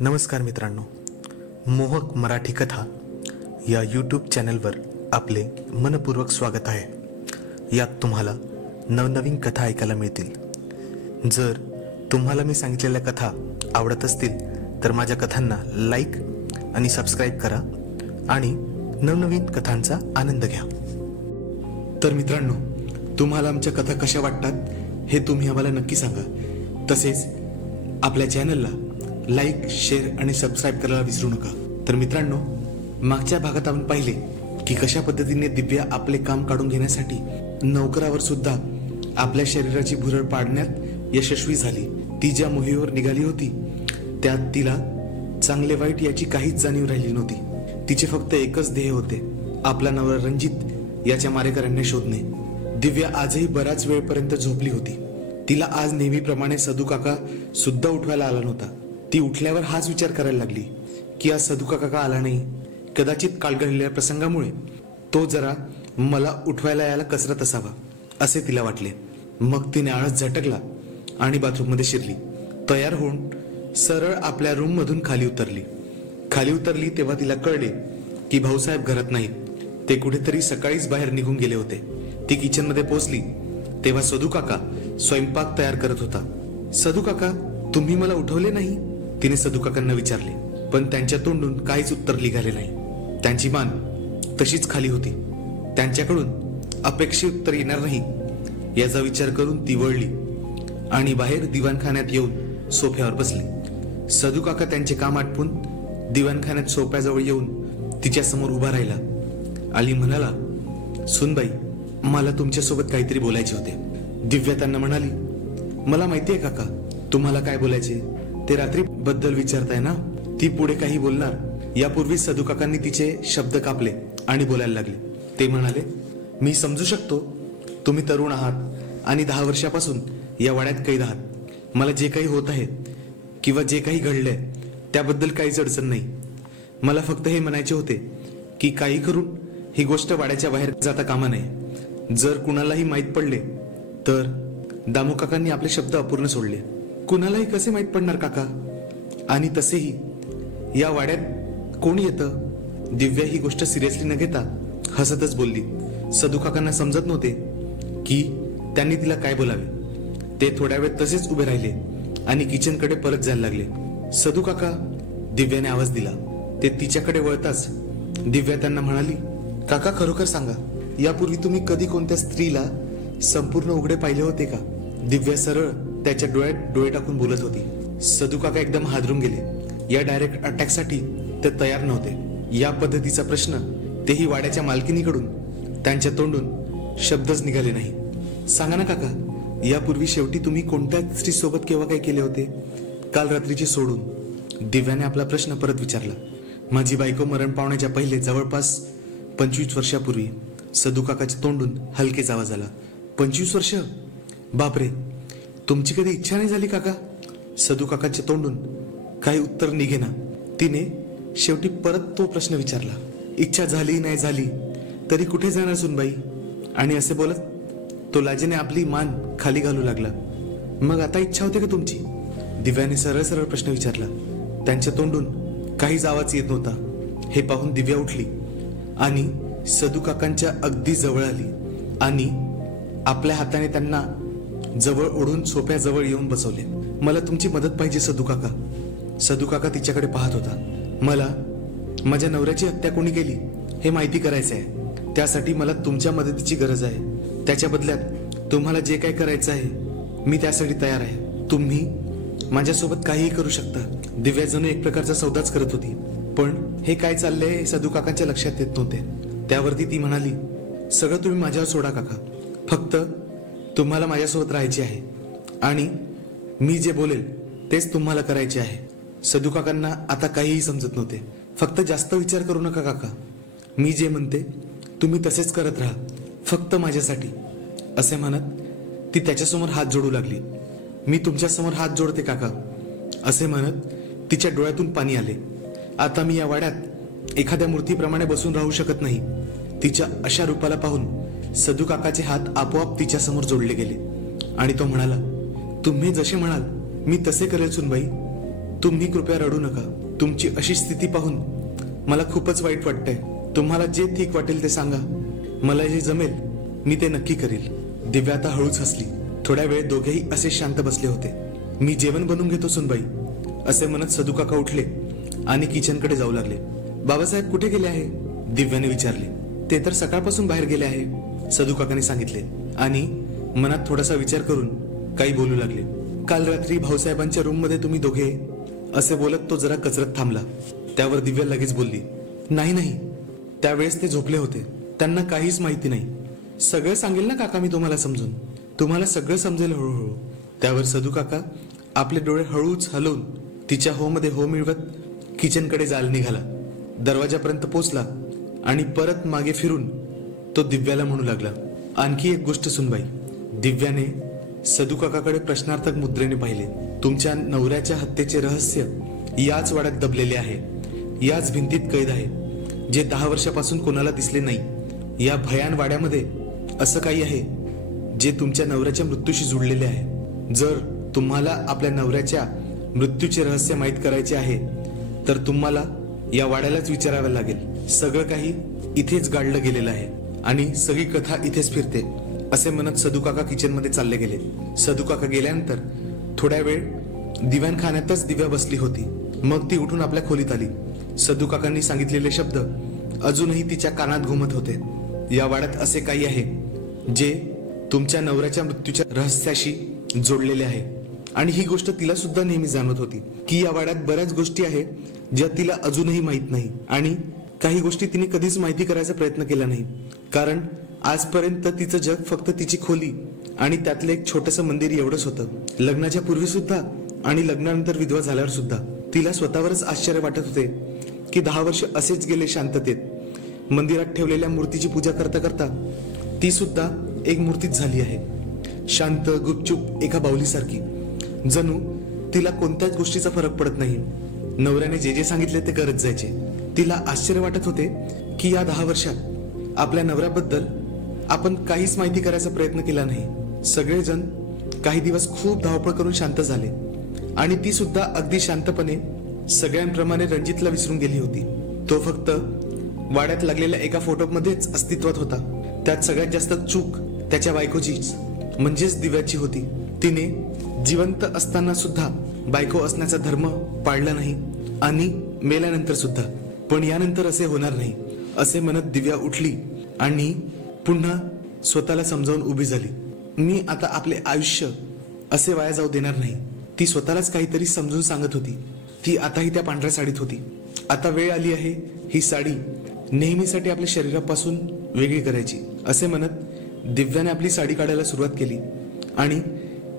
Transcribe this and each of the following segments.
नमस्कार मित्रांनो, मोहक मराठी कथा या यूट्यूब चॅनलवर आपले मनपूर्वक स्वागत आहे। यात तुम्हाला नवनवीन कथा ऐकायला मिळतील। जर तुम्हाला मी सांगितलेल्या कथा आवडत असतील तर माझ्या कथांना लाईक आणि सबस्क्राईब करा आणि नवनवीन कथांचा आनंद घ्या। तर मित्रांनो, तुम्हाला आमच्या कथा कशा वाटतात हे तुम्ही आम्हाला नक्की सांगा। तसेच आपल्या चॅनलला लाईक, शेअर आणि सबस्क्राईब करायला विसरू नका। तर मित्रांनो, मागच्या भागात आपण पाहिले की कशा पद्धतीने दिव्या आपले काम काढून घेण्यासाठी नोकरावर सुद्धा आपल्या शरीराची भुरळ पाडण्यात यशस्वी झाली। ती ज्या मोहिमेवर निघाली होती त्यात तिला चांगले वाईट याची काहीच जाणीव राहिली नव्हती। तिचे फक्त एकच ध्येय होते, आपला नवरा रणजित याच्या मारेकऱ्यांना शोधणे। दिव्या आजही बराच वेळपर्यंत झोपली होती। तिला आज नेहमीप्रमाणे सदू काका सुद्धा उठवायला आला नव्हता। ती उठल्यावर हाच विचार करायला लागली की आज सदू काका आला नाही। कदाचित काल घडलेल्या प्रसंगामुळे तो जरा मला उठवायला यायला कसरत असावा असे तिला वाटले। मग तिने आळस झटकला आणि बाथरूममध्ये शिरली। तयार होऊन सरळ आपल्या रूम मधून खाली उतरली तेव्हा तिला कळले की भाऊसाहेब घरात नाहीत। ते कुठेतरी सकाळीच बाहेर निघून गेले होते। ती किचन मध्ये पोहोचली तेव्हा सदू काका स्वयंपाक तयार करत होता। सदू काका, तुम्ही मला उठवले नाही? तिने सदू काकांना विचारले, पण त्यांच्या तोंडून काहीच उत्तर निघाले नाही। त्यांची मान तशीच खाली होती। त्यांच्याकडून अपेक्षित उत्तर येणार नाही याचा विचार करून ती वळली आणि बाहेर दिवाणखान्यात येऊन सोफ्यावर बसली। सदू काका त्यांचे काम आटपून दिवाणखान्यात सोफ्याजवळ येऊन तिच्या समोर उभा राहिला आणि म्हणाला, सुनबाई, मला तुमच्यासोबत काहीतरी बोलायचे होते। दिव्या त्यांना म्हणाली, मला माहितीये काका तुम्हाला काय बोलायचे ते, रात्री बद्दल विचारताय ना? ती पुढे काही बोलणार यापूर्वी सदू काकांनी तिचे शब्द कापले आणि बोलायला लागले। ते म्हणाले, मी समजू शकतो तुम्ही तरुण आहात आणि 10 वर्षापासून या वाड्यात कैद आहात। मला जे काही होत आहे किंवा जे काही घडलंय त्याबद्दल काहीच अडचण नाही। मला फक्त हे म्हणायचे होते की काही करून ही गोष्ट वाड्याच्या बाहेर जाता कामा नये। जर कुणालाही माहीत पडले तर दामू काकांनी आपले शब्द अपूर्ण सोडले। कुणालाही कसे माहीत पडणार काका? आणि तसेही या वाड्यात कोण येतं? दिव्या ही गोष्ट सिरियसली न घेता हसतच बोलली। सदू काकांना समजत नव्हते की त्यांनी तिला काय बोलावे। ते थोड्या वेळ तसेच उभे राहिले आणि किचनकडे परत जायला लागले। सदू काका, दिव्याने आवाज दिला। ते तिच्याकडे वळताच दिव्या त्यांना म्हणाली, काका खरोखर सांगा, यापूर्वी तुम्ही कधी कोणत्या स्त्रीला संपूर्ण उघडे पाहिले होते का? दिव्या सरळ त्याच्या डोळ्यात डोळे टाकून बोलत होती। सदू काका एकदम हादरून गेले। या डायरेक्ट अटॅकसाठी ते तयार नव्हते। या पद्धतीचा प्रश्न, तेही वाड्याच्या मालकिनीकडून, त्यांच्या तोंडून शब्दच निघाले नाही। सांगा ना काका, यापूर्वी शेवटी तुम्ही कोणत्या स्त्री सोबत केव्हा काय केले होते? काल रात्रीचे सोडून दिव्याने आपला प्रश्न परत विचारला। माझी बायको मरण पावण्याच्या पहिले जवळपास 25 वर्षापूर्वी। सदू काकाच्या तोंडून हलकेच आवाज आला। 25 वर्ष? बापरे, तुमची कधी इच्छा नाही झाली काका? सदू काकाच्या तोंडून काही उत्तर निघेना। तिने शेवटी परत तो प्रश्न विचारला। इच्छा झाली नाही झाली तरी कुठे जाणार सुनबाई? आणि असे बोलत तो लाजेने आपली मान खाली घालू लागला। मग आता इच्छा होते का तुमची? दिव्याने सरळ सरळ प्रश्न विचारला। त्यांच्या तोंडून काहीच आवाज येत नव्हता। हे पाहून दिव्या उठली आणि सदू काकांच्या अगदी जवळ आली आणि आपल्या हाताने त्यांना जवळ ओढून सोफ्याजवळ येऊन बसवले। मला तुमची मदत पाहिजे सदू काका। सदू काका तिच्याकडे पाहत होता। मला माझ्या नवऱ्याची हत्या कोणी केली हे माहिती करायचं आहे। त्यासाठी मला तुमच्या मदतीची गरज आहे। त्याच्या बदल्यात तुम्हाला जे काही करायचं आहे मी त्यासाठी तयार आहे। तुम्ही माझ्यासोबत काहीही करू शकता। दिव्या जणू एक प्रकारचा सौदाच करत होती, पण हे काय चाललंय हे सदू काकांच्या लक्षात येत नव्हते। त्यावरती ती म्हणाली, सगळं तुम्ही माझ्यावर सोडा काका, फक्त तुम्हाला माझ्यासोबत राहायचे आहे आणि मी जे बोलेल तेच तुम्हाला करायचे आहे। सदू काकांना आता काहीही समजत नव्हते। फक्त जास्त विचार करू नका काका, मी जे म्हणते तुम्ही तसेच करत राहा, फक्त माझ्यासाठी, असे म्हणत ती त्याच्यासमोर हात जोडू लागली। मी तुमच्यासमोर हात जोडते काका, असे म्हणत तिच्या डोळ्यातून पाणी आले। आता मी या वाड्यात एखाद्या मूर्तीप्रमाणे बसून राहू शकत नाही। तिच्या अशा रूपाला पाहून सदू काकाचे हात आपोआप तिच्या समोर जोडले गेले आणि तो म्हणाला, तुम्ही जसे म्हणाल मी तसे करेल सुनबाई। तुम्ही कृपया रडू नका. तुमची अशी स्थिती पाहून मला खूपच वाईट वाटतंय. तुम्हाला जे ठीक वाटेल ते सांगा. मला जे जमेल मी ते नक्की करील. दिव्या आता हळूच हसली. थोड्या वेळ दोघेही असे शांत बसले होते. मी जेवण बनवून घेतो सुनबाई, असे म्हणत सदू काका उठले आणि किचनकडे जाऊ लागले. बाबासाहेब कुठे गेले आहे? दिव्याने विचारले. ते तर सकाळपासून बाहेर गेले आहे, सदू काकाने सांगितले आणि मनात थोडासा विचार करून काही बोलू लागले. काल रात्री भाऊसाहेबांच्या रूम मध्ये तुम्ही दोघे, असे बोलत तो जरा कचरत थांबला. त्यावर दिव्या लगेच बोलली, नाही, त्यावेळेस ते झोपले होते. त्यांना काहीच माहिती नाही. सगळं सांगेल ना काका मी तुम्हाला समजून. तुम्हाला सगळं समजेल हळूहळू. त्यावर सदू काका आपले डोळे हळूच हलवून तिच्या हो मध्ये हो मिळवत किचनकडे जायला निघाला. दरवाजापर्यंत पोहोचला आणि परत मागे फिरून तो दिव्याला म्हणू लागला, आणखी एक गोष्ट सुनबाई. दिव्याने सदू काकाकडे प्रश्नार्थक मुद्रेने पाहिले. तुमच्या नवऱ्याच्या हत्येचे रहस्य याच वाड्यात दबलेले आहे, याच भिंतीत कैद आहे, जे 10 वर्षापासून कोणाला दिसले नाही. या भयान वाड्यामध्ये असं काही आहे जे तुमच्या नवऱ्याच्या मृत्यूशी जुळलेले आहे. जर तुम्हाला आपल्या नवऱ्याच्या मृत्यूचे रहस्य माहीत करायचे आहे तर तुम्हाला या वाड्यालाच विचारावे लागेल. सगळं काही इथेच गाडलं गेलेलं आहे आणि सगळी कथा इथेच फिरते, असे म्हणत सदू काका किचन मध्ये चालले गेले. सदू काका गेल्यानंतर थोड्या वेळ दिव्यानखान्यातच दिव्या बसली होती. मग ती उठून आपल्या खोलीत आली. सदू काकांनी सांगितलेले शब्द अजूनही तिच्या कानात घुमत होते. या वाड्यात असे काही आहे जे तुमच्या नवऱ्याच्या मृत्यूच्या रहस्याशी जोडलेले आहे. आणि ही गोष्ट तिला सुद्धा नेहमी जाणवत होती की या वाड्यात बऱ्याच गोष्टी आहेत ज्या तिला अजूनही माहित नाही. आणि काही गोष्टी तिने कधीच माहिती करायचा प्रयत्न केला नाही, कारण आजपर्यंत तिचं जग फक्त तिची खोली आणि त्यातलं एक छोटंसं मंदिर एवढंच होतं. लग्नाच्या पूर्वी सुद्धा आणि लग्नानंतर विधवा झाल्यावर सुद्धा तिला स्वतःवरच आश्चर्य वाटत होते की 10 वर्ष असेच गेले शांततेत. मंदिरात ठेवलेल्या मूर्तीची पूजा करता करता ती सुद्धा एक मूर्तीच झाली आहे, शांत गुपचूप एका बाहुलीसारखी. जणू तिला कोणत्याच गोष्टीचा फरक पडत नाही. नवऱ्याने जे जे सांगितले ते करत जायचे. तिला आश्चर्य वाटत होते की या 10 वर्षात आपल्या नवऱ्याबद्दल आपण काहीच माहिती करायचा प्रयत्न केला नाही. सगळेजण काही दिवस खूप धावपळ करून शांत झाले आणि ती सुद्धा अगदी शांतपणे सगळ्यांप्रमाणे रणजितला विसरून गेली होती. तो फक्त वाड्यात लागलेल्या एका फोटोमध्येच अस्तित्वात होता. त्यात सगळ्यात जास्त चूक त्याच्या बायकोचीच, म्हणजेच दिव्याची होती. तिने जिवंत असताना सुद्धा बायको असण्याचा धर्म पाळला नाही आणि मेल्यानंतर सुद्धा. पण यानंतर असे होणार नाही, असे म्हणत दिव्या उठली आणि पुन्हा स्वतःला समजावून उभी झाली. मी आता आपले आयुष्य असे वाया जाऊ देणार नाही, ती स्वतःलाच काहीतरी समजून सांगत होती. ती आताही त्या पांढऱ्या साडीत होती. आता वेळ आली आहे ही साडी नेहमीसाठी आपल्या शरीरापासून वेगळी करायची, असे म्हणत दिव्याने आपली साडी काढायला सुरुवात केली आणि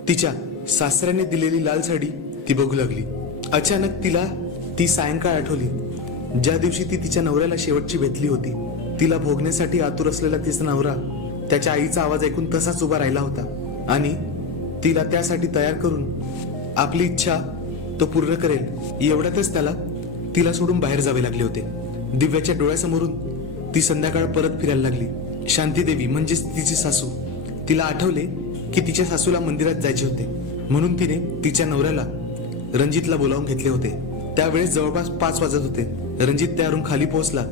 तिच्या सासऱ्याने दिलेली लाल साडी ती बघू लागली. अचानक तिला ती सायंकाळ आठवली, ज्या दिवशी ती तिच्या नवऱ्याला शेवटची भेटली होती. तिला भोगण्यासाठी आतुर असलेला तिचा नवरा त्याच्या आईचा आवाज ऐकून तसाच उभा राहिला होता आणि तिला त्यासाठी तयार करून आपली इच्छा तो पूर्ण करेल एवढ्यातच त्याला तिला सोडून बाहेर जावे लागले होते. दिव्याच्या डोळ्यासमोरून ती संध्याकाळ परत फिरायला लागली. शांतीदेवी म्हणजेच तिची सासू, तिला आठवले की तिच्या सासूला मंदिरात जायचे होते म्हणून तिने तिच्या नवऱ्याला रणजितला बोलावून घेतले होते. त्यावेळेस जवळपास 5 वाजत होते. रणजित त्यावरून खाली पोहोचला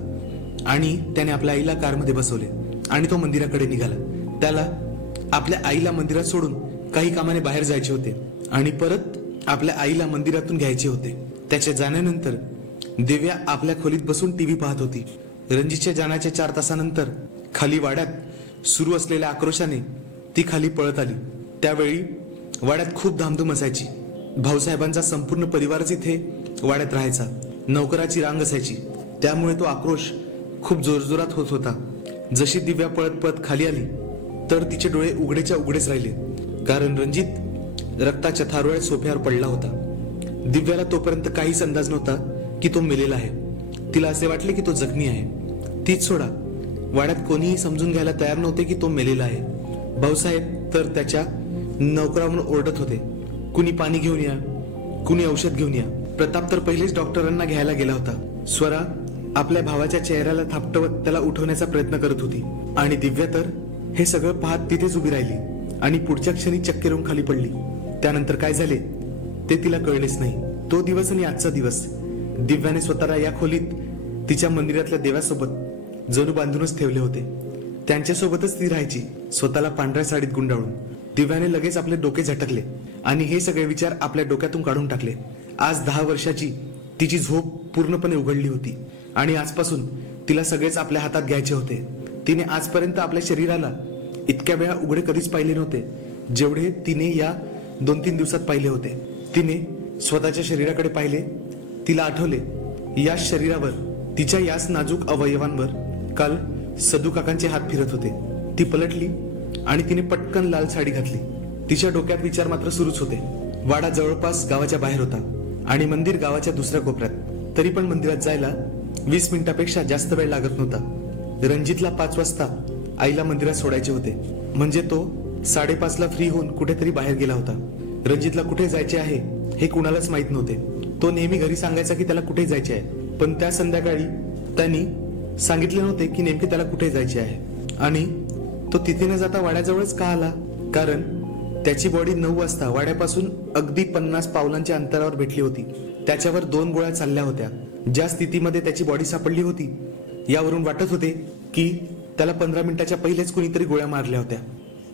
आणि त्याने आपल्या आईला कारमध्ये बसवले आणि तो मंदिराकडे निघाला. त्याला आपल्या आईला मंदिरात सोडून काही कामाने बाहेर जायचे होते आणि परत आपल्या आईला मंदिरातून घ्यायचे होते. त्याच्या जाण्यानंतर दिव्या आपल्या खोलीत बसून टीव्ही पाहत होती. रणजितच्या जाण्याच्या 4 तासानंतर खाली वाड्यात सुरू असलेल्या आक्रोशाने ती खाली पळत आली. त्यावेळी वाड्यात खूप धामधूम असायची. भाऊसाहेबांचा संपूर्ण परिवारच इथे वाड्यात राहायचा. नौकराची रांग असायची, त्यामुळे तो आक्रोश खूप जोरजोरात होत होता. जशी दिव्या पळत पळत खाली आली तर तिचे डोळे उघडेच्या उघडेच राहिले, कारण रणजित रक्ताच्या थारोळ्यात सोफ्यावर पडला होता. दिव्याला तोपर्यंत काहीच अंदाज नव्हता की तो मेलेला आहे. तिला असे वाटले की तो जखमी आहे. तीच सोडा, वाड्यात कोणीही समजून घ्यायला तयार नव्हते की तो मेलेला आहे. भाऊसाहेब तर त्याच्या नौकरांवर ओरडत होते, कुणी पाणी घेऊन या, कुणी औषध घेऊन या. प्रताप तर पहिलेच डॉक्टरांना घ्यायला गेला होता. स्वरा आपल्या भावाच्या चेहऱ्याला थापटवत त्याला उठवण्याचा प्रयत्न करत होती आणि दिव्या तर हे सगळं पाहत तिथेच उभी राहिली आणि पुढच्या क्षणी चक्कर येऊन खाली पडली. त्यानंतर काय झाले ते तिला कळलेच नाही. तो दिवस आणि आजचा दिवस दिव्याने स्वतःला या खोलीत तिच्या मंदिरातल्या देवासोबत जणू बांधूनच ठेवले होते. त्यांच्यासोबतच ती राहायची, स्वतःला पांढऱ्या साडीत गुंडाळून. दिव्याने लगेच आपले डोके झटकले आणि हे सगळे विचार आपल्या डोक्यातून काढून टाकले. आज 10 वर्षाची तिची झोप पूर्णपणे उघडली होती आणि आजपासून तिला सगळेच आपल्या हातात घ्यायचे होते. तिने आजपर्यंत आपल्या शरीराला इतक्या वेळा उघडे कधीच पाहिले नव्हते जेवढे तिने या 2-3 दिवसात पाहिले होते. तिने स्वतःच्या शरीराकडे पाहिले. तिला आठवले या शरीरावर, तिच्या याच नाजूक अवयवांवर काल सदू काकांचे हात फिरत होते. ती पलटली आणि तिने पटकन लाल साडी घातली. तिच्या डोक्यात विचार मात्र सुरूच होते. वाडा जवळपास गावाच्या बाहेर होता आणि मंदिर गावाच्या दुसऱ्या कोपऱ्यात. तरी पण मंदिरात जायला 20 मिनिटापेक्षा जास्त वेळ लागत नव्हता. रणजितला 5 वाजता आईला मंदिरात सोडायचे होते, म्हणजे तो 5:30ला फ्री होऊन कुठेतरी बाहेर गेला होता. रणजितला कुठे जायचे आहे हे कुणालाच माहित नव्हते. तो नेहमी घरी सांगायचा की त्याला कुठे जायचे आहे, पण त्या संध्याकाळी त्यांनी सांगितले नव्हते की नेमके त्याला कुठे जायचे आहे. आणि तो तिथे न जाता वाड्याजवळच का आला? कारण त्याची बॉडी 9 वाजता वाड्यापासून अगदी 50 पावलांच्या अंतरावर भेटली होती. त्याच्यावर 2 गोळ्या चालल्या होत्या. ज्या स्थितीमध्ये त्याची बॉडी सापडली होती यावरून वाटत होते की त्याला 15 मिनिटाच्या पहिलेच कुणीतरी गोळ्या मारल्या होत्या,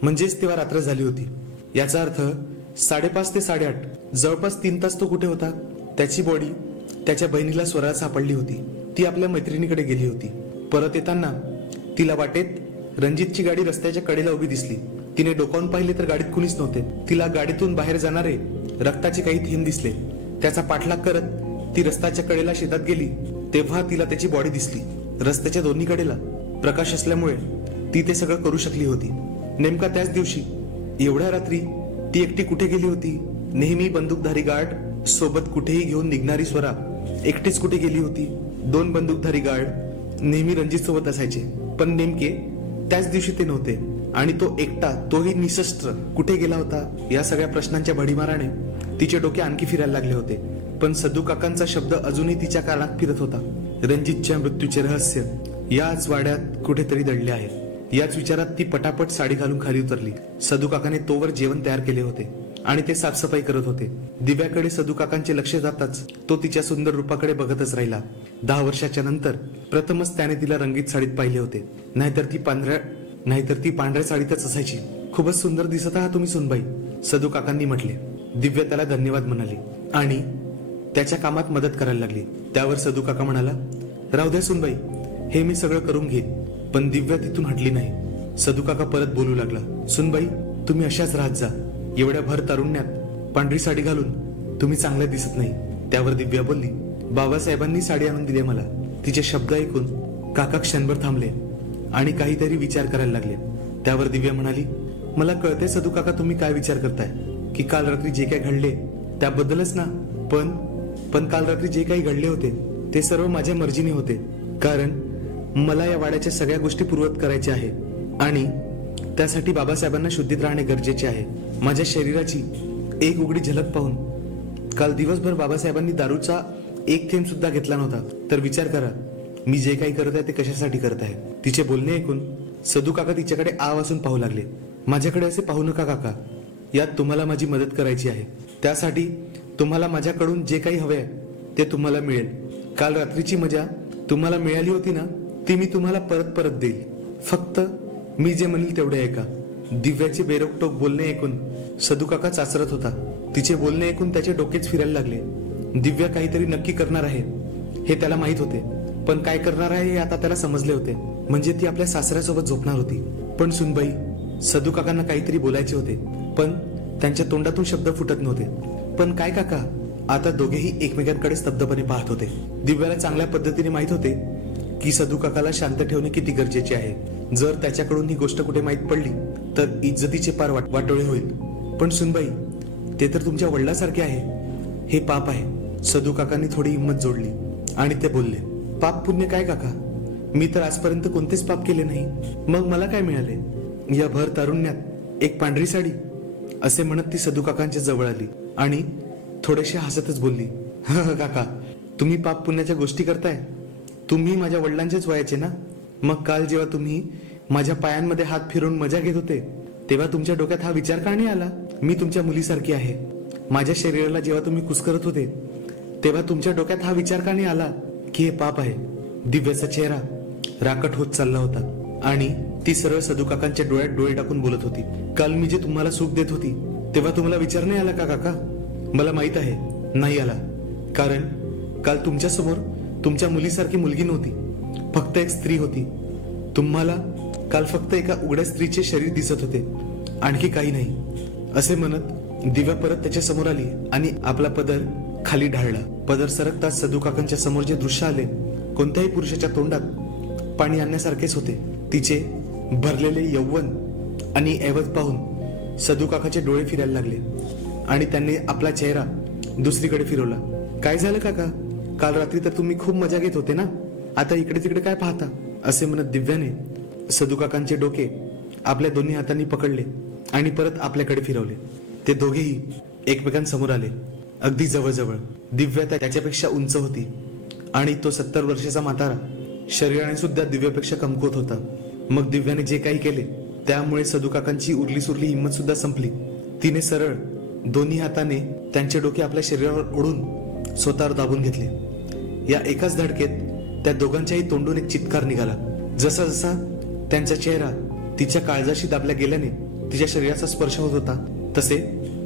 म्हणजेच तेव्हा रात्र झाली होती. याचा अर्थ 5:30 ते 8:30 जवळपास 3 तास तो कुठे होता? त्याची बॉडी त्याच्या बहिणीला स्वराला सापडली होती. ती आपल्या मैत्रिणीकडे गेली होती. परत येताना तिला वाटेत रणजितची गाडी रस्त्याच्या कडेला उभी दिसली. तिने डोकावून पाहिले तर गाडीत कुणीच नव्हते. तिला गाडीतून बाहेर जाणारे रक्ताचे काही थेंब दिसले. त्याचा पाठलाग करत ती रस्त्याच्या कडेला शेतात गेली तेव्हा तिला त्याची बॉडी दिसली. रस्त्याच्या दोन्ही कडेला प्रकाश असल्यामुळे ती ते सगळं करू शकली होती. नेमका त्याच दिवशी एवढ्या रात्री ती एकटी कुठे गेली होती? नेहमी बंदूकधारी गार्ड सोबत कुठेही घेऊन निघणारी स्वरा एकटीच कुठे गेली होती? 2 बंदूकधारी गार्ड नेहमी रणजित सोबत असायचे, पण नेमके त्याच दिवशी ते नव्हते. आणि तो एकटा, तोही निशस्त्र, कुठे गेला होता? या सगळ्या प्रश्नांच्या भडीमाराने तिचे डोके आणखी फिरायला लागले होते. पण सदू काकांचा शब्द अजूनही तिच्या कानात फिरत होता. रणजितच्या मृत्यूचे रहस्य याच वाड्यात कुठेतरी दडले आहे. याच विचारात ती पटापट साडी घालून खाली उतरली. सदू काकाने तोवर जेवण तयार केले होते आणि ते साफसफाई करत होते. दिव्याकडे सदू काकांचे लक्ष जाताच तो तिच्या सुंदर रूपाकडे बघतच राहिला. 10 वर्षाच्या नंतर प्रथमच त्याने तिला रंगीत साडीत पाहिले होते. नाहीतर ती पांढऱ्या साडीतच असायची. खूपच सुंदर दिसत आहात तुम्ही सुनबाई, सदू काकांनी म्हटले. दिव्या त्याला धन्यवाद म्हणाली आणि त्याच्या कामात मदत करायला लागली. त्यावर सदू काका म्हणाला, राहू द्या सुनबाई, हे मी सगळं करून घेईन. पण दिव्या तिथून हटली नाही. सदू काका परत बोलू लागला, सुनबाई तुम्ही अशाच राहत जा. एवढ्या भर तारुण्यात पांढरी साडी घालून तुम्ही चांगल्या दिसत नाही. त्यावर दिव्या बोलली, बाबासाहेबांनी साडी आणून दिली मला. तिचे शब्द ऐकून काका क्षणभर थांबले आणि काहीतरी विचार करायला लागले. त्यावर दिव्या म्हणाली, मला कळते सदू काका तुम्ही काय विचार करताय की काल रात्री जे काही घडले त्याबद्दलच ना. पण काल रात्री जे काही घडले होते ते सर्व माझ्या मर्जीने होते. कारण मला या वाड्याच्या सगळ्या गोष्टी पूर्ववत करायच्या आहे आणि त्यासाठी बाबासाहेबांना शुद्धीत राहणे गरजेचे आहे. माझ्या शरीराची एक उघडी झलक पाहून काल दिवसभर बाबासाहेबांनी दारूचा एक थेंब सुद्धा घेतला नव्हता. तर विचार करा मी जे काही करत आहे ते कशासाठी करत आहे. तिचे बोलणे ऐकून सदू काका तिच्याकडे आवासून पाहू लागले. माझ्याकडे असे पाहू नका काका, यात तुम्हाला माझी मदत करायची आहे. त्यासाठी तुम्हाला माझ्याकडून जे काही हवे आहे ते तुम्हाला मिळेल. काल रात्रीची मजा तुम्हाला मिळाली होती ना, ती मी तुम्हाला परत देईल. फक्त मी जे म्हणेल तेवढे ऐका. दिव्याचे बेरोकटोक बोलणे ऐकून सदू काका चाचरत होता. तिचे बोलणे ऐकून त्याचे डोकेच फिरायला लागले. दिव्या काहीतरी नक्की करणार आहे हे त्याला माहित होते, पण काय करणार आहे हे आता त्याला समजले होते. म्हणजे ती आपल्या सासऱ्यासोबत झोपणार होती. पण सुनबाई, सदू काकांना काहीतरी बोलायचे होते पण त्यांच्या तोंडातून शब्द फुटत नव्हते. पण काय काका? आता दोघेही एकमेकांकडे स्तब्धपणे पाहत होते. दिव्याला चांगल्या पद्धतीने माहित होते की सदू काकाला शांत ठेवणे किती गरजेचे आहे. जर त्याच्याकडून ही गोष्ट कुठे माहीत पडली तर इज्जतीचे पार वाटोळे होईल. पण सुनबाई, ते तर तुमच्या वडिलांसारखे आहे, हे पाप आहे. सदू काकांनी थोडी हिंमत जोडली आणि ते बोलले, पाप पुण्य काय काका? मी तर आजपर्यंत कोणतेच पाप केले नाही. मग मला काय मिळाले? या भर तारुण्यात एक पांढरी साडी, असे म्हणत ती सदू काकांच्या जवळ आली आणि थोडेसे हसतच बोलली, काका तुम्ही पाप पुण्याच्या गोष्टी करताय. तुम्ही माझ्या वडिलांचेच वयाचे ना. मग काल जेव्हा तुम्ही माझ्या पायांमध्ये हात फिरवून मजा घेत होते तेव्हा तुमच्या डोक्यात हा विचार का नाही आला? मी तुमच्या मुलीसारखी आहे. माझ्या शरीराला जेव्हा तुम्ही कुस्करत होते तेव्हा तुमच्या डोक्यात हा विचार का नाही आला की हे पाप आहे? दिव्याचा चेहरा राकट होत चालला होता आणि ती सरळ सदू काकांच्या डोळ्यात डोळे टाकून बोलत होती. काल मी जे तुम्हाला सुख देत होती तेव्हा तुम्हाला विचार नाही आला का काका? मला माहित आहे नाही आला, कारण काल तुमच्या समोर तुमच्या मुलीसारखी मुलगी नव्हती, फक्त एक स्त्री होती. तुम्हाला काल फक्त एका उघड्या स्त्रीचे शरीर दिसत होते, आणखी काही नाही. असे म्हणत दिव्या परत त्याच्या समोर आली आणि आपला पदर खाली ढाळला. पदर सरकताच सदू काकांच्या समोर जे दृश्य आले कोणत्याही पुरुषाच्या तोंडात पाणी आणण्यासारखेच होते. तिचे भरलेले यौवन आणि ऐवज पाहून सदू काकाचे डोळे फिरायला लागले आणि त्यांनी आपला चेहरा दुसरीकडे फिरवला. काय झालं काका? काल रात्री तर तुम्ही खूप मजा घेत होते ना, आता इकडे तिकडे काय पाहता? असे म्हणत दिव्याने सदू काकांचे डोके आपल्या दोन्ही हातांनी पकडले आणि परत आपल्याकडे फिरवले. ते दोघेही एकमेकांसमोर आले, अगदी जवळजवळ. दिव्या त्याच्यापेक्षा उंच होती आणि तो 70 वर्षाचा म्हातारा शरीराने सुद्धा दिव्यापेक्षा कमकुवत होता. मग दिव्याने जे काही केले त्यामुळे सदू काकांची उरली सुरली हिंमत सुद्धा संपली. तिने सरळ दोन्ही हाताने त्यांचे डोके आपल्या शरीरावर ओढून स्वतःवर दाबून घेतले. या एकाच धडकेत त्या दोघांच्याही तोंडून एक चित्कार निघाला. जसा जसा त्यांचा चेहरा तिच्या काळजाशी दाबल्या गेल्याने तिच्या शरीराचा स्पर्श होत होता तसे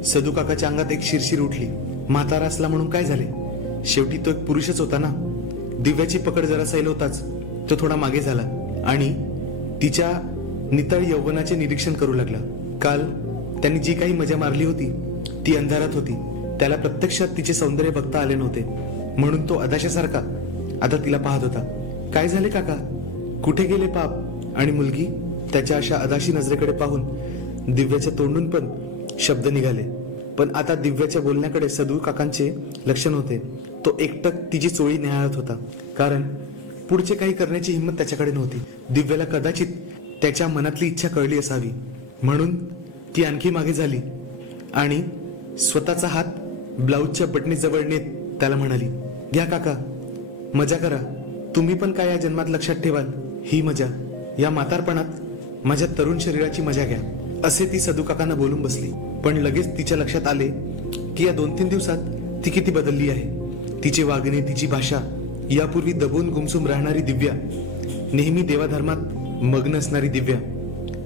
सदू काकाच्या अंगात एक शिरशीर उठली. म्हातारा असला म्हणून काय झाले, शेवटी तो एक पुरुषच होता ना. दिव्याची पकड जरा सैल होताच तो थोडा मागे झाला आणि तिच्या नितळ यौवनाचे निरीक्षण करू लागला. काल त्यांनी जी काही मजा मारली होती ती अंधारात होती. त्याला प्रत्यक्षात तिचे सौंदर्य बघता आले नव्हते, म्हणून तो अदाशासारखा आता तिला पाहत होता. काय झाले काका? कुठे गेले पाप? आणि मुलगी? त्याच्या अशा अदाशी नजरेकडे पाहून दिव्याच्या तोंडून पण शब्द निघाले, पण आता दिव्याच्या बोलण्याकडे सदू काकांचे लक्ष नव्हते. तो एकटक तिची चोळी निहाळत होता, कारण पुढचे काही करण्याची हिंमत त्याच्याकडे नव्हती. दिव्याला कदाचित त्याच्या मनातली इच्छा कळली असावी, म्हणून ती आणखी मागे झाली आणि स्वतःचा हात ब्लाऊजच्या बटणीजवळ नेत त्याला म्हणाली, घ्या काका, मजा करा. तुम्ही पण काय या जन्मात लक्षात ठेवाल ही मजा, या म्हातारपणात माझ्या तरुण शरीराची मजा घ्या. असे ती सदू काकांना बोलून बसली. पण लगेच तिच्या लक्षात आले की या 2-3 दिवसात ती किती बदलली आहे. तिचे वागणे, तिची भाषा, यापूर्वी दबून गुमसुम राहणारी दिव्या, नेहमी देवाधर्मात मग्न असणारी दिव्या,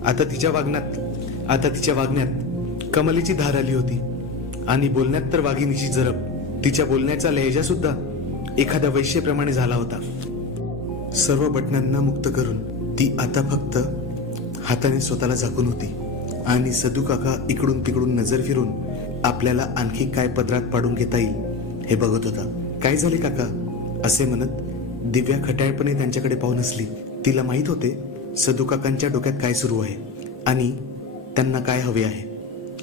आता तिच्या वागण्यात कमलीची धार आली होती आणि बोलण्यात तर वाघिणीची जरब. तिच्या बोलण्याचा लहेजा सुद्धा एखाद्या वैश्यप्रमाणे झाला होता. सर्व बटणांना मुक्त करून ती आता फक्त हाताने स्वतःला झाकून होती आणि सदू काका इकडून तिकडून नजर फिरून आपल्याला आणखी काय पदरात पाडून घेता येईल हे बघत होता. काय झाले काका? असे म्हणत दिव्या खट्याळपणे त्यांच्याकडे पाहून हसली. तिला माहित होते सदू काकांच्या डोक्यात काय सुरू आहे आणि त्यांना काय हवे आहे,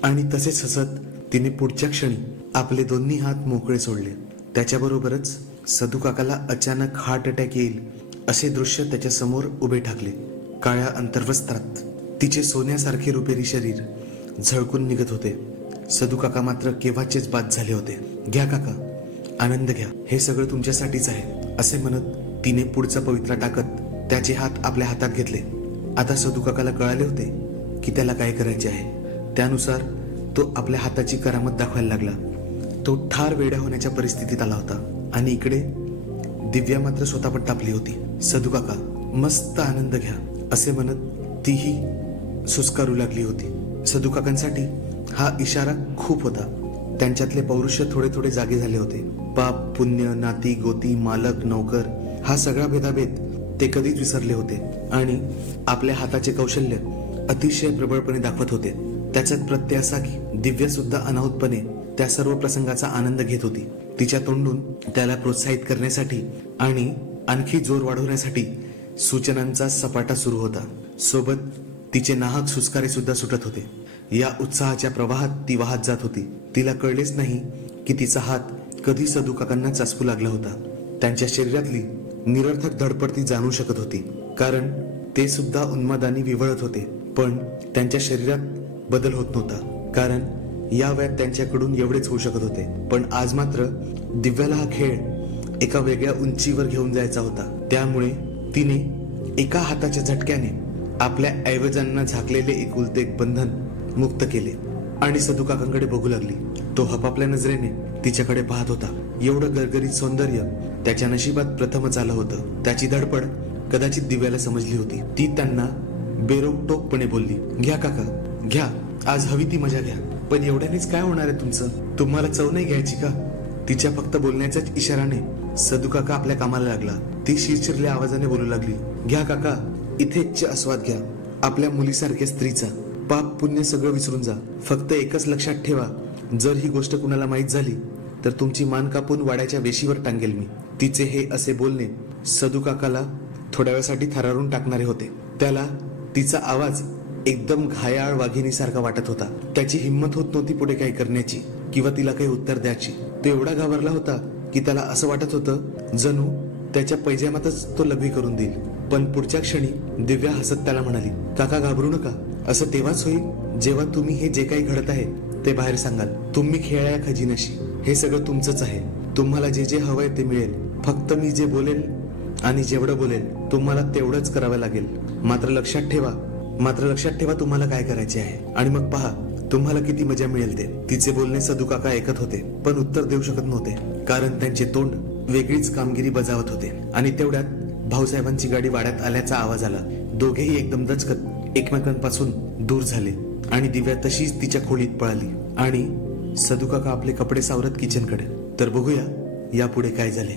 आणि तसेच हसत तिने पुढच्या क्षणी आपले दोन्ही हात मोकळे सोडले. त्याच्याबरोबरच सदू काकाला अचानक हार्ट अटॅक येईल असे दृश्य त्याच्या समोर उभे ठाकले. काळ्या अंतर्वस्त्रात तिचे सोन्यासारखे रुपेरी शरीर झळकून निघत होते. सदू काका मात्र केव्हाचेच बाद झाले होते. घ्या काका, आनंद घ्या, हे सगळं तुमच्यासाठीच आहे. असे म्हणत तिने पुढचा पवित्रा टाकत त्याचे हात आपल्या हातात घेतले. आता सदू काकाला कळाले होते की त्याला काय करायचे आहे. त्यानुसार तो आपल्या हाताची करामत दाखवायला लागला. तो ठार वेड्या होण्याच्या परिस्थितीत आला होता आणि इकडे दिव्या मात्र स्वतःपट तापली होती. सदू काका, मस्त आनंद घ्या, असे म्हणत तीही सुस्कारू लागली होती. सदू काकांसाठी हा इशारा खूप होता. त्यांच्यातले पौरुष थोडे थोडे जागे झाले होते. पाप, पुण्य, नाती गोती, मालक, नौकर, हा सगळा भेदाभेद ते कधीच विसरले होते आणि आपल्या हाताचे कौशल्य अतिशय प्रबळपणे दाखवत होते. त्याच्यात प्रत्यय असा की दिव्या सुद्धा अनाहूतपणे त्या सर्व प्रसंगाचा आनंद घेत होती. तिच्या तोंडून त्याला प्रोत्साहित करण्यासाठी आणि आणखी जोर वाढवण्यासाठी सूचनांचा सपाटा सुरू होता. सोबत तिचे नाहक सुस्कारे सुद्धा सुटत होते. या उत्साहाच्या प्रवाहात ती वाहत जात होती. तिला कळलेच नाही की तिचा हात कधी सदू काकांना चाचपू लागला होता. त्यांच्या शरीरातली निरर्थक धडपड ती जाणू शकत होती, कारण ते सुद्धा उन्मादाने विव्हळत होते. पण त्यांच्या शरीरात बदल होत नव्हता, कारण या वयात त्यांच्याकडून एवढेच होऊ शकत होते. पण आज मात्र दिव्याला हा खेळ एका वेगळ्या उंचीवर घेऊन जायचा होता. त्यामुळे तिने एका हाताच्या झटक्याने आपल्या ऐवजांना झाकलेले एकुलते एक बंधन मुक्त केले आणि सदू काकांकडे बघू लागली. तो हपापल्या नजरेने तिच्याकडे पाहत होता. एवढं गरगरीत सौंदर्य त्याच्या नशिबात प्रथमच आलं होतं. त्याची धडपड कदाचित दिव्याला समजली होती. ती त्यांना बेरोकटोकपणे बोलली, घ्या काका घ्या, आज हवी ती मजा घ्या. पण एवढ्यानेच काय होणार आहे तुमचं? तुम्हाला चव नाही घ्यायची का? तिच्या फक्त बोलण्याच्याच इशाराने सदू काका आपल्या कामाला लागला. ती शिरशिरल्या आवाजाने बोलू लागली, घ्या काका, इथेच आस्वाद घ्या आपल्या मुलीसारख्या स्त्रीचा. पाप पुण्य सगळं विसरून जा. फक्त एकच लक्षात ठेवा, जर ही गोष्ट कुणाला माहीत झाली तर तुमची मान कापून वाड्याच्या वेशीवर टांगेल मी. तिचे हे असे बोलणे सदू काकाला थोड्या वेळासाठी थरारून टाकणारे होते. त्याला तिचा आवाज एकदम घायाळ वाघिणीसारखा वाटत होता. त्याची हिंमत होत नव्हती पुढे काही करण्याची किंवा तिला काही उत्तर द्यायची. तो एवढा घाबरला होता की त्याला असं वाटत होतं जणू त्याच्या पैजामातच तो लघवी करून देईल. पण पुढच्या क्षणी दिव्या हसत त्याला म्हणाली, काका घाबरू नका. असं तेव्हाच होईल जेव्हा तुम्ही हे जे काही घडत आहे ते बाहेर सांगाल. तुम्ही खेळ्या खजिन्याशी. हे सगळं तुमचंच आहे. तुम्हाला जे जे हवंय ते मिळेल. फक्त मी जे बोलेल आणि जेवढं बोलेल तुम्हाला तेवढंच करावं लागेल. मात्र लक्षात ठेवा तुम्हाला काय करायचे आहे. आणि मग पहा तुम्हाला किती मजा मिळेल ते. तिचे बोलणे सदू काका ऐकत होते पण उत्तर देऊ शकत नव्हते, कारण त्यांचे तोंड वेगळीच कामगिरी बजावत होते. आणि तेवढ्यात भाऊसाहेबांची गाडी वाड्यात आल्याचा आवाज आला. दोघेही एकदम दचकत एकमेकांपासून दूर झाले आणि दिव्या तशीच तिच्या खोलीत पळाली आणि सदू काका आपले कपडे सावरत किचनकडे. तर बघूया यापुढे काय झाले.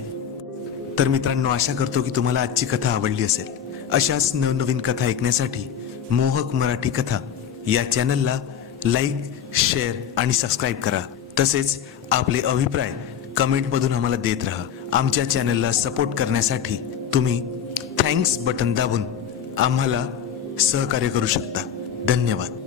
तर मित्रांनो, आशा करतो की तुम्हाला आजची कथा आवडली असेल. अशाच नवनवीन कथा ऐकण्यासाठी मोहक मराठी कथा या चॅनलला लाईक, शेअर आणि सबस्क्राईब करा. तसेच आपले अभिप्राय कमेंटमधून आम्हाला देत राहा. आमच्या चॅनलला सपोर्ट करण्यासाठी तुम्ही थँक्स बटन दाबून आम्हाला सहकार्य करू शकता. धन्यवाद.